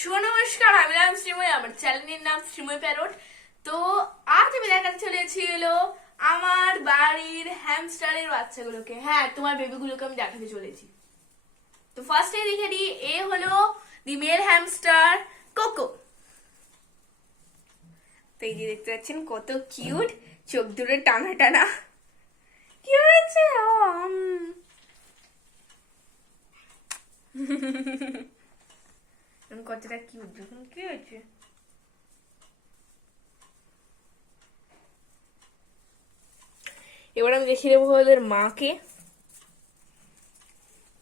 সুনমস্কার, আমি নাম শ্রীময়, আমার চ্যানেলের নাম শ্রীময় প্যারট। তো আজ আমি দেখাতে চলেছি আমার বাড়ির হ্যামস্টারের বাচ্চাগুলোকে। হ্যাঁ, তোমার বেবিগুলোকে আমি দেখাতে চলেছি। তো ফার্স্টে দেখে নিই, এ হলো দি মেল হ্যামস্টার কোকো। তো এই যে দেখতে পাচ্ছেন কত কিউট, চোখ দুটো টানা টানা। কি হয়েছে? কতটা কিউট দেখুন, কি হয়েছে? এবার আমি দেখিয়ে দেবো ওদের মাকে।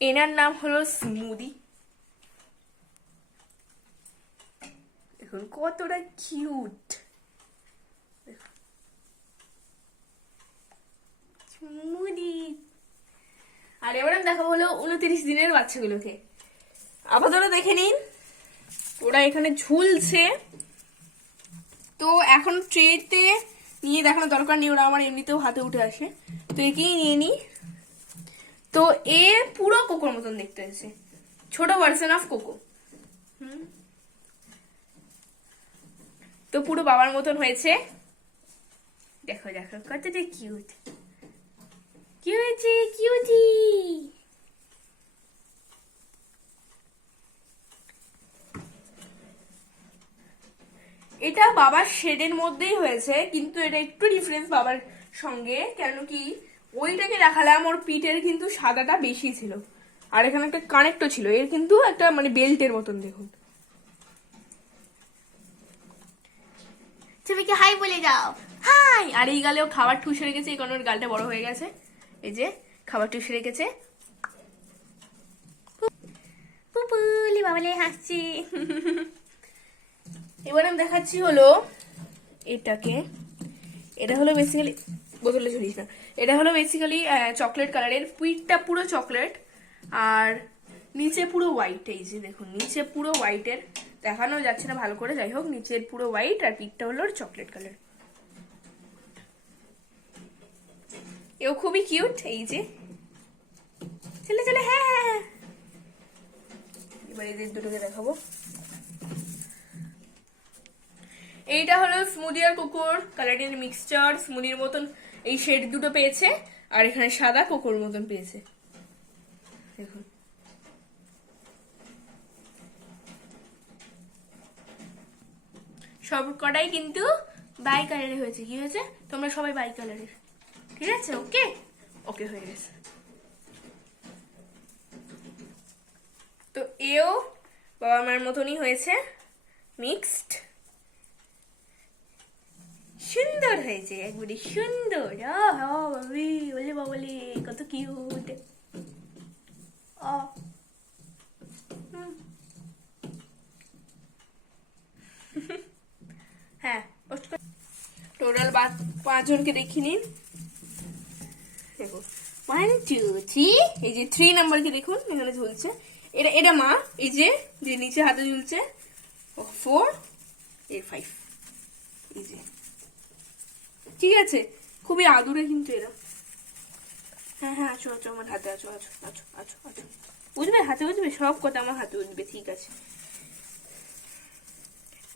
এনার নাম হলো স্মুদি। দেখুন কতটা কিউট, স্মুদি। আর এবার আমি দেখাবো 29 দিনের বাচ্চাগুলোকে। আপাতত দেখে নিন, ওরা এখানে ঝুলছে। তো এখন ট্রেতে নিয়ে দেখানোর দরকার নেই, ওরা আমার এমনিতেও হাতে উঠে আসে। তো একেই নিয়ে নিই। তো এ পুরো কোকোর মতন দেখতে হয়েছে, ছোট ভার্সন অফ কোকো। তো পুরো বাবার মতন হয়েছে। দেখো দেখো কতটা কিউট, কি হয়েছে? কিউটি। এটা বাবার শেডের মধ্যেই হয়েছে, কিন্তু এটা একটু ডিফারেন্স বাবার সঙ্গে। কেন কি, ওইটাকে দেখালাম ওর পিঠের কিন্তু সাদাটা বেশি ছিল, আর এখানে একটা কানেক্টও ছিল। এর কিন্তু একটা মানে বেল্টের মতন। দেখুন, তুমি কি হাই বলে যাও, হাই। আর এই গালেও খাবার ঠুসে রেখেছে, এই কারণে ওর গালটা বড় হয়ে গেছে। এই যে খাবার ঠুসে রেখেছে, পুপুলি বাবলে হাসছি। এবার আমি দেখাচ্ছি এটাকে। এটা হলো বেসিক্যালি, বোতলে ঝুলিস না, এটা হলো বেসিক্যালি চকলেট কালারের। পিঠটা পুরো চকলেট আর নিচে পুরো হোয়াইট। এই যে দেখুন, নিচে পুরো হোয়াইটের, দেখানো যাচ্ছে না ভালো করে, যাই হোক নিচের পুরো হোয়াইট আর পিঠটা হলো চকলেট কালার। এও খুবই কিউট। এই যে চলে চলে, হ্যাঁ হ্যাঁ হ্যাঁ। এবার এদের দুটোকে দেখাবো। এইটা হলো স্মুদি আর কোকোর কালারের মিক্সচার। স্মুদির মতন এই শেড দুটো পেয়েছে, আর এখানে সাদা কোকোর মতন পেয়েছে। দেখুন, সব কটাই কিন্তু বাই কালারের হয়েছে। কি হয়েছে? তোমরা সবাই বাই কালারের, ঠিক আছে? ওকে ওকে হয়ে গেছে। তো এও বাবা মার মতনই হয়েছে, মিক্সড। সুন্দর হয়েছে, একবারে সুন্দর। বলে বাবলে কত কিউট। হ্যাঁ, টোটাল 5 জনকে দেখি নিন। দেখো 1 2 3, এই যে 3 নাম্বারকে দেখুন এখানে ঝুলছে। এটা মা, এই যে নিচে হাতে ঝুলছে 4 এর 5। এই যে ঠিক আছে, খুবই আদুরে কিন্তু এরা। হ্যাঁ হ্যাঁ, আছো আছো আমার হাতে, আছো আছো আছো আছো আছো। বুঝবে, হাতে বুঝবে, সব কথা আমার হাতে বুঝবে, ঠিক আছে?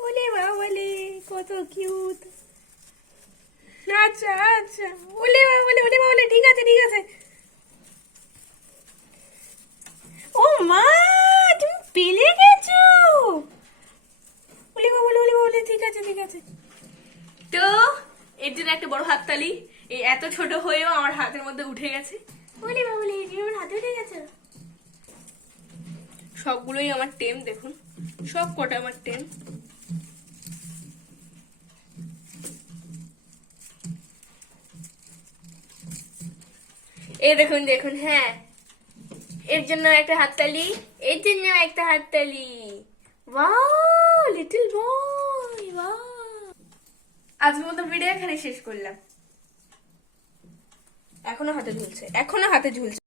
ওলে বাবা বলে কত কিউট। আচ্ছা আচ্ছা, ওলে বাবা বলে, ওলে বাবা বলে, ঠিক আছে ঠিক আছে। ও মা, তুমি পেলে গেছো। ওলে বাবা বলে, ওলে বাবা বলে, ঠিক আছে ঠিক আছে। তো এর জন্য একটা বড় হাততালি। এই এত ছোট হয়েও আমার হাতের মধ্যে উঠে গেছে। ওলে বাবা বলে, আমার হাতে উঠে গেছে। সবগুলোই আমার টেম, দেখুন সব কটা আমার টেম। এই দেখুন দেখুন, হ্যাঁ, এর জন্য একটা হাততালি, এর জন্য একটা হাততালি। Wow, little boy, wow. আজকের মতো ভিডিও এখানে শেষ করলাম। এখনো হাতে ঝুলছে, এখনো হাতে ঝুলছে।